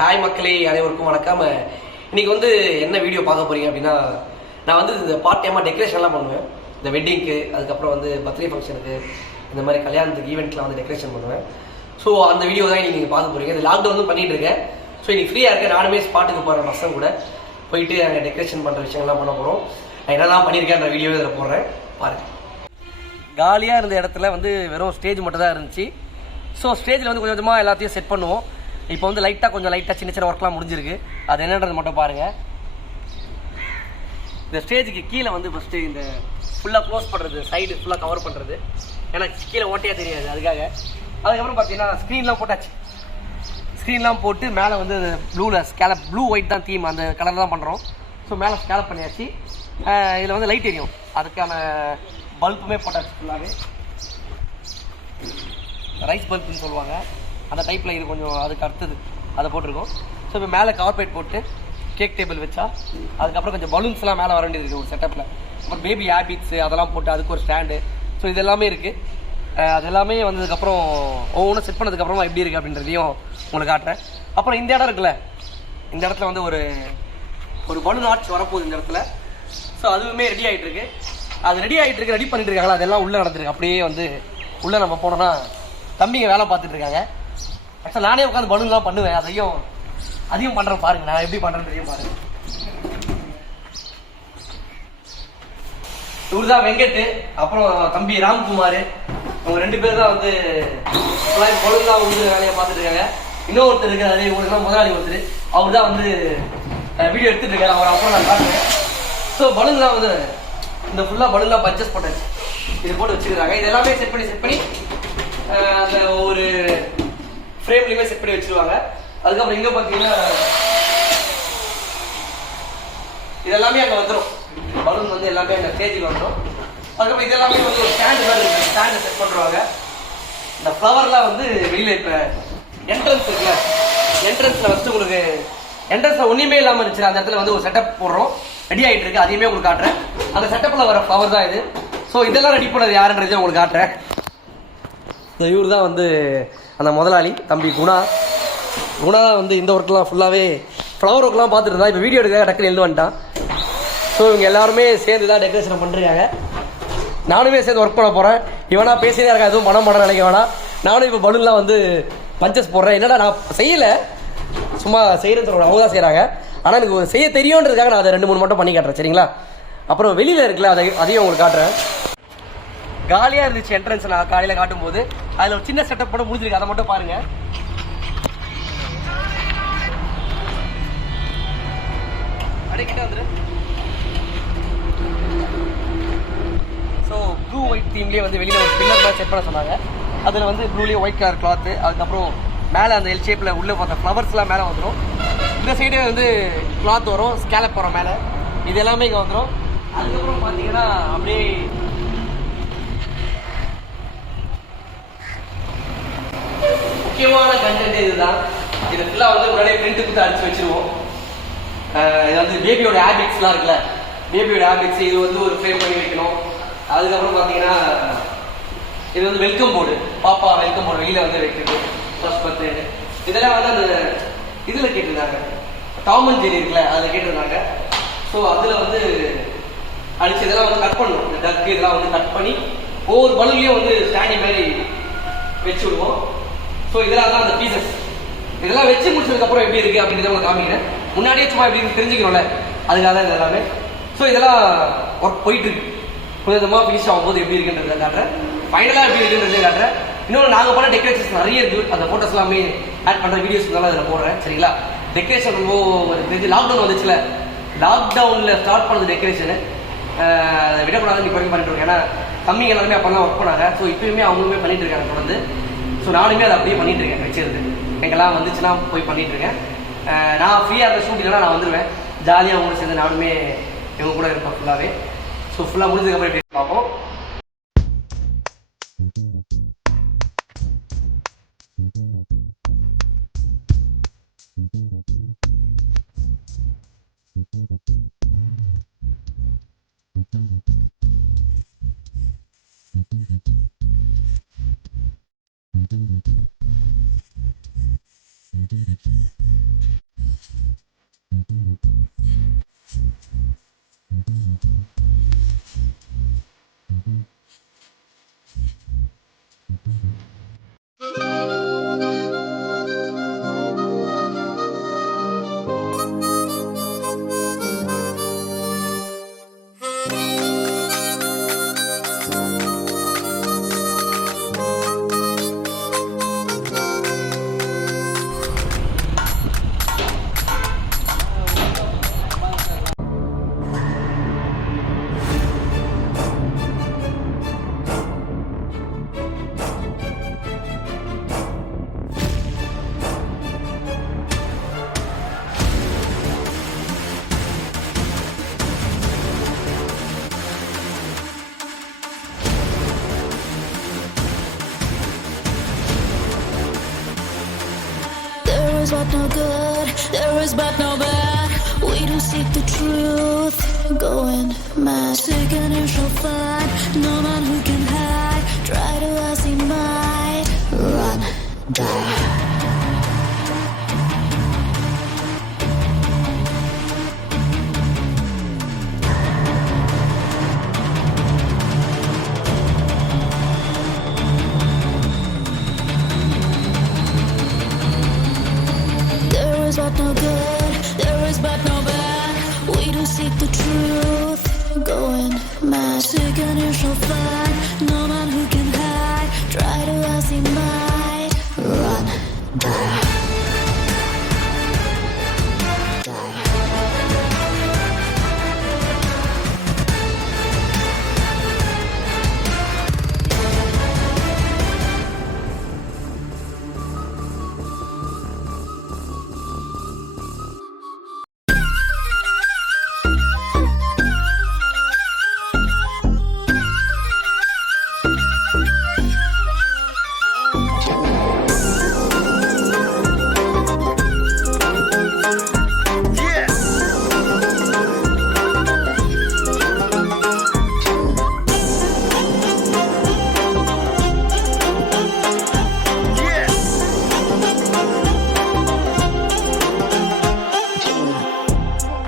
Hi மக்களே, அனைவருக்கும் வணக்கம். இன்னைக்கு வந்து என்ன வீடியோ பார்க்க போறீங்க அப்படின்னா, நான் வந்து இந்த பார்ட் டைமாக டெக்கரேஷன்லாம் பண்ணுவேன். இந்த வெட்டிங்க்கு, அதுக்கப்புறம் வந்து பர்த்டே ஃபங்க்ஷனுக்கு, இந்த மாதிரி கல்யாணத்துக்கு ஈவெண்ட்லாம் வந்து டெக்கரேஷன் பண்ணுவேன். ஸோ அந்த வீடியோ தான் நீங்கள் பார்க்க போறீங்க. இது லாக்டவுன் வந்து பண்ணிட்டு இருக்கேன். ஸோ இன்னைக்கு ஃப்ரீயாக இருக்கேன். நானுமே ஸ்பாட்டுக்கு போகிறேன் பசங்க கூட போயிட்டு அங்கே டெக்கரேஷன் பண்ணுற விஷயங்கள்லாம் பண்ண போகிறோம். என்னெல்லாம் பண்ணியிருக்கேன் அந்த வீடியோ இதில் போடுறேன் பாருங்க. காலியாக இருந்த இடத்துல வந்து வெறும் ஸ்டேஜ் மட்டும் தான் இருந்துச்சு. ஸோ ஸ்டேஜில் வந்து கொஞ்சம் கொஞ்சமாக எல்லாத்தையும் செட் பண்ணுவோம். இப்போ வந்து கொஞ்சம் லைட்டாக சின்ன சின்ன ஒர்க்லாம் முடிஞ்சிருக்கு. அது என்னன்றது மட்டும் பாருங்கள். இந்த ஸ்டேஜுக்கு கீழே வந்து ஃபஸ்ட்டு இந்த ஃபுல்லாக க்ளோஸ் பண்ணுறது, சைடு ஃபுல்லாக கவர் பண்ணுறது, ஏன்னா கீழே ஓட்டையாக தெரியாது அதுக்காக. அதுக்கப்புறம் பார்த்தீங்கன்னா ஸ்க்ரீன்லாம் போட்டாச்சு. ஸ்க்ரீன்லாம் போட்டு மேலே வந்து ப்ளூவில் ஸ்கேலப், ப்ளூ ஒயிட் தான் தீம், அந்த கலர் தான் பண்ணுறோம். ஸோ மேலே ஸ்கேலப் பண்ணியாச்சு. இதில் வந்து லைட் எரியும், அதுக்கான பல்புமே போட்டாச்சு. ஃபுல்லாகவே ரைஸ் பல்புன்னு சொல்லுவாங்க, அந்த டைப்பில் இது கொஞ்சம் அதுக்கு அடுத்தது அதை போட்டிருக்கோம். ஸோ இப்போ மேலே கார்பெட் போட்டு கேக் டேபிள் வச்சா, அதுக்கப்புறம் கொஞ்சம் பலூன்ஸ்லாம் மேலே வர வேண்டியது இருக்குது ஒரு செட்டப்பில். அப்புறம் பேபி ஹேபிட்ஸு அதெல்லாம் போட்டு அதுக்கு ஒரு ஸ்டாண்டு. ஸோ இது எல்லாமே இருக்குது. அது எல்லாமே வந்ததுக்கப்புறம் ஒவ்வொன்றும் செட் பண்ணதுக்கப்புறமா எப்படி இருக்குது அப்படின்றதையும் உங்களுக்கு காட்டுறேன். அப்புறம் இந்த இடம் இருக்குல்ல, இந்த இடத்துல வந்து ஒரு பலூன் ஆர்ச் வரப்போகுது இந்த இடத்துல. ஸோ அதுவுமே ரெடி ஆகிட்டு இருக்கு. அது ரெடி ஆகிட்டு இருக்கு, ரெடி பண்ணிட்டு இருக்காங்களா, அதெல்லாம் உள்ளே நடந்துருக்கு. அப்படியே வந்து உள்ளே நம்ம போனோம்னா தம்பிங்க வேலை பார்த்துட்டு இருக்காங்க. ஆக்சுவலாக நானே உட்காந்து பலூன்லாம் பண்ணுவேன். அதையும் பண்ணுறேன் பாருங்க, நான் எப்படி பண்ணுறேன் பாருங்க. இவர் தான் வெங்கட், அப்புறம் தம்பி ராம்குமார். அவங்க ரெண்டு பேர் தான் வந்து பலூன் தான் வந்து வேலையை பார்த்துட்டு இருக்காங்க. இன்னொருத்தர் இருக்காரு, இவங்களுக்குலாம் முதலாளி ஒருத்தர், அவர் தான் வந்து வீடியோ எடுத்துட்டு இருக்காரு. அவர் அப்புறம் நான் காட்டுவேன். ஸோ பலூன்லாம் வந்து இந்த ஃபுல்லாக பலூன்லாம் பர்ச்சேஸ் பண்ணாச்சு. இது போட்டு வச்சுருக்காங்க. இது எல்லாமே செட் பண்ணி அந்த ஒரு ஃப்ரேம்லையுமே செட் பண்ணி வச்சிருவாங்க. அதுக்கப்புறம் இங்கே பார்த்தீங்கன்னா இதெல்லாமே அங்கே வந்துடும். பலூன் வந்து எல்லாமே அந்த ஸ்டேஜில் வந்துடும். அதுக்கப்புறம் இதெல்லாமே வந்து ஒரு ஸ்டாண்டு மாதிரி இருக்குது, ஸ்டாண்டு செட் பண்ணுறாங்க. இந்த ஃப்ளவர்லாம் வந்து வெளியில் இப்போ என்ட்ரன்ஸ் இருக்குல்ல, என்ட்ரன்ஸில் ஃபஸ்ட்டு உங்களுக்கு என்ட்ரன்ஸில் ஒன்றுமே இல்லாமல் இருந்துச்சு. அந்த இடத்துல வந்து ஒரு செட்டப் போடுறோம், ரெடி ஆகிட்டு இருக்கு. அதையுமே உங்களுக்கு காட்டுறேன். அந்த செட்டப்பில் வர ஃப்ளவர் தான் இது. ஸோ இதெல்லாம் ரெடி பண்ணது யாருன்றதையும் உங்களுக்கு காட்டுறேன். இவர் தான் வந்து அந்த முதலாளி, தம்பி குணா வந்து இந்த ஒர்க்லாம் ஃபுல்லாகவே ஃப்ளவர் ஒர்க்லாம் பார்த்துட்டு இருந்தா. இப்போ வீடியோ எடுக்க டக்குனு எழுந்து வந்துட்டான். ஸோ இவங்க எல்லாருமே சேர்ந்து தான் டெக்கரேஷன் பண்ணுறாங்க. நானுமே சேர்ந்து ஒர்க் பண்ண போகிறேன். இவனா பேசினே இருக்கா, எதுவும் பண்ண மாட்டேன்னு நினைக்க வேணாம். நானும் இப்போ பலூன்லாம் வந்து பஞ்சஸ் போடுறேன். என்னடா நான் செய்யலை, சும்மா செய்கிறேன்னு சொல்கிறேன், அவங்க தான் செய்கிறாங்க. ஆனால் எனக்கு செய்ய தெரியுன்றதுக்காக நான் அதை 2-3 மட்டும் பண்ணி காட்டுறேன், சரிங்களா? அப்புறம் வெளியில் இருக்குல்ல, அதையும் உங்களுக்கு காட்டுறேன். காலியாக இருந்துச்சு என்ட்ரன்ஸ். நான் காலையில் காட்டும் போது அதில் ஒரு சின்ன செட்டப் போட முடிஞ்சிருக்கு, அதை மட்டும் பாருங்க. அப்படியே கிட்ட வந்துரு. ஸோ ப்ளூ ஒயிட் தீம்லேயே வந்து வெளியில் ஒரு பில்லர் மாதிரி செட் பண்ண சொன்னாங்க. அதில் வந்து ப்ளூலேயே ஒயிட் கலர் கிளாத்து, அதுக்கப்புறம் மேலே அந்த எல் ஷேப்பில் உள்ளே பார்த்த ஃப்ளவர்ஸ்லாம் மேலே வந்துடும். இந்த சைடே வந்து கிளாத் வரும், ஸ்கேலப் வரும் மேலே. இது எல்லாமே இங்கே வந்துடும். அதுக்கப்புறம் பார்த்தீங்கன்னா அப்படியே முக்கியமான கண்டென்ட் இதுதான். இது ஃபுல்லாக வந்து முன்னாடியே பிரிண்ட் கொடுத்து அடிச்சு வச்சிருவோம். இது வந்து பேபியோட ஹேபிட்ஸ்லாம் இருக்குல்ல, பேபியோட ஹேபிட்ஸ் இது வந்து ஒரு ஃப்ரேம் பண்ணி வைக்கணும். அதுக்கப்புறம் பார்த்தீங்கன்னா இது வந்து வெல்கம் போர்டு, பாப்பா வெல்கம் போர்டு வெளியில் வந்து வைக்கிறது, ஃபர்ஸ்ட் பர்த்டே. இதெல்லாம் வந்து அந்த இதில் கேட்டிருந்தாங்க, டாம் அண்ட் ஜெர்ரி இருக்குல்ல, அதில் கேட்டிருந்தாங்க. ஸோ அதில் வந்து அடிச்சு இதெல்லாம் வந்து கட் பண்ணணும். இந்த டக்கு இதெல்லாம் வந்து கட் பண்ணி ஒவ்வொரு பலூன்லையும் வந்து ஸ்டாண்டிங் மாதிரி வச்சு விடுவோம். ஸோ இதெல்லாம் தான் அந்த பீசஸ். இதெல்லாம் வச்சு முடிச்சதுக்கப்புறம் எப்படி இருக்குது அப்படின்றத உங்களுக்கு காமிக்கிறேன். முன்னாடியே சும்மா எப்படி தெரிஞ்சுக்கணும்ல, அதுக்காக தான் இது எல்லாமே. ஸோ இதெல்லாம் ஒர்க் போயிட்டு இருக்கு. கொஞ்சமாக ஃபினிஷ் ஆகும்போது எப்படி இருக்குன்றதை காட்டுறேன். ஃபைனலாக எப்படி இருக்குன்றதை காட்டுறேன். இன்னொன்று நாங்கள் பண்ண டெக்கரேஷன்ஸ் நிறைய இருக்குது. அந்த ஃபோட்டோஸ் எல்லாமே ஆட் பண்ணுற வீடியோஸ் இருந்தாலும் அதில் போடுறேன், சரிங்களா? டெக்கரேஷன் ரொம்ப தெரிஞ்சு லாக்டவுன் வந்துச்சுல, லாக்டவுனில் ஸ்டார்ட் பண்ணது டெக்கரேஷனு. அதை விடக்கூடாதுன்னு இப்போ வரைக்கும் பண்ணிட்டு இருக்கேன். ஏன்னா தம்பிங்க எல்லாருமே அப்போ தான் ஒர்க் பண்ணாங்க. ஸோ இப்போயுமே அவங்களுமே பண்ணிட்டு இருக்காங்க தொடர்ந்து. ஸோ நானுமே அதை அப்படியே பண்ணிட்டு இருக்கேன், வச்சிருந்து எங்கெல்லாம் வந்துச்சுன்னா போய் பண்ணிட்டு இருக்கேன். நான் ஃப்ரீயாக இருக்க ஷூட் இல்லைனா நான் வந்துடுவேன். ஜாலியாக அவங்க சேர்ந்து நானுமே இவங்க கூட இருப்பேன் ஃபுல்லாகவே. ஸோ ஃபுல்லாக முடிஞ்சதுக்கப்புறம் எப்படி பார்ப்போம். no good, there is but no bad. We don't seek the truth, going mad. Seek and you shall find, no man who can hide. Try to as he might, run, die. There is but no good, there is but no bad. We do seek the truth, going mad. Seek and you shall find, no man who can hide. Try to as he might, run, die.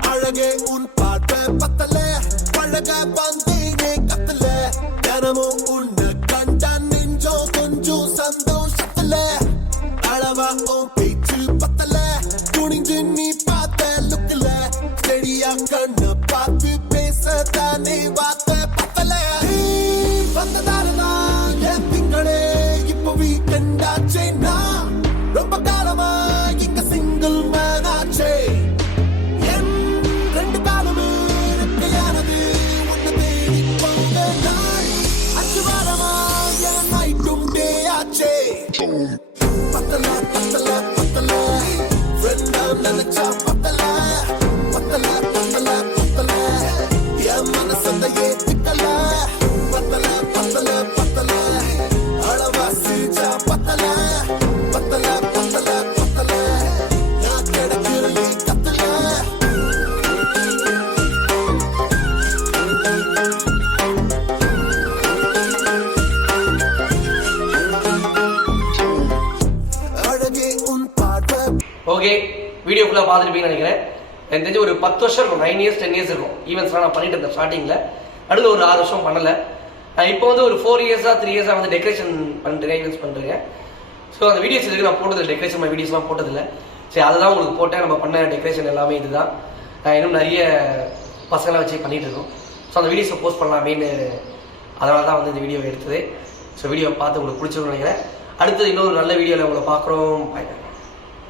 அழகே உன் பார்வை பத்தல பழக வந்தீனே கத்தல தினமும் உன்னை கண்ட நெஞ்சோ கொஞ்சம் சந்தோஷத்துல அளவா உன் பேச்சு பத்தல துணிஞ்சு நீ பார்த்த லுக்கில செடியா கண்ண பார்த்து பேசத்தானே வார்த்தை பத்தல வந்ததாலதான் என் திங்களே இப்போ வீக்கெண்ட் ஆச்சே நான் ரொம்ப காலமா இங்க சிங்கிள் மேன் ஆச்சே பத்தல பத்தல பத்தல ஃப்ரெண்டா நினைச்சா பத்தல பத்தல பத்தல பத்தல என் மனசந்த ஏத்துக்கல பத்தல பத்தல பத்தல அளவா சிரிச்சா பத்தல பத்தல பத்தல பத்தல நான் கிடைக்கிறே கத்தல ஓகே, வீடியோ ஃபுல்லாக பார்த்துருப்பீங்கன்னு நினைக்கிறேன். எனக்கு தெரிஞ்சு ஒரு 10 வருஷம் இருக்கும், 9 இயர்ஸ் 10 இயர்ஸ் இருக்கும். ஈவெண்ட்ஸ்லாம் நான் பண்ணிட்டு இருந்தேன் ஸ்டார்டிங்கில். அடுத்து ஒரு 6 வருஷம் பண்ணலை. இப்போ வந்து ஒரு 4 இயர்ஸாக 3 இயர்ஸாக வந்து டெக்கரேஷன் பண்ணுறேன், ஈவெண்ட்ஸ் பண்ணுறேன். ஸோ அந்த வீடியோஸ் இதுக்கு நான் போட்டதில்லை, டெக்கரேஷன் வீடியோஸ்லாம் போட்டதில்லை. சரி, அதுதான் உங்களுக்கு போட்டேன். நம்ம பண்ண டெக்கரேஷன் எல்லாமே இதுதான். இன்னும் நிறைய பசங்களாம் வச்சு பண்ணிகிட்டு இருக்கோம். ஸோ அந்த வீடியோஸை போஸ்ட் பண்ணலாமேன்னு அதனால தான் வந்து இந்த வீடியோ எடுத்தது. ஸோ வீடியோ பார்த்து உங்களுக்கு பிடிச்சிருக்குன்னு நினைக்கிறேன். அடுத்து இன்னொரு நல்ல வீடியோவில் உங்களை பார்க்குறோம். பாய்.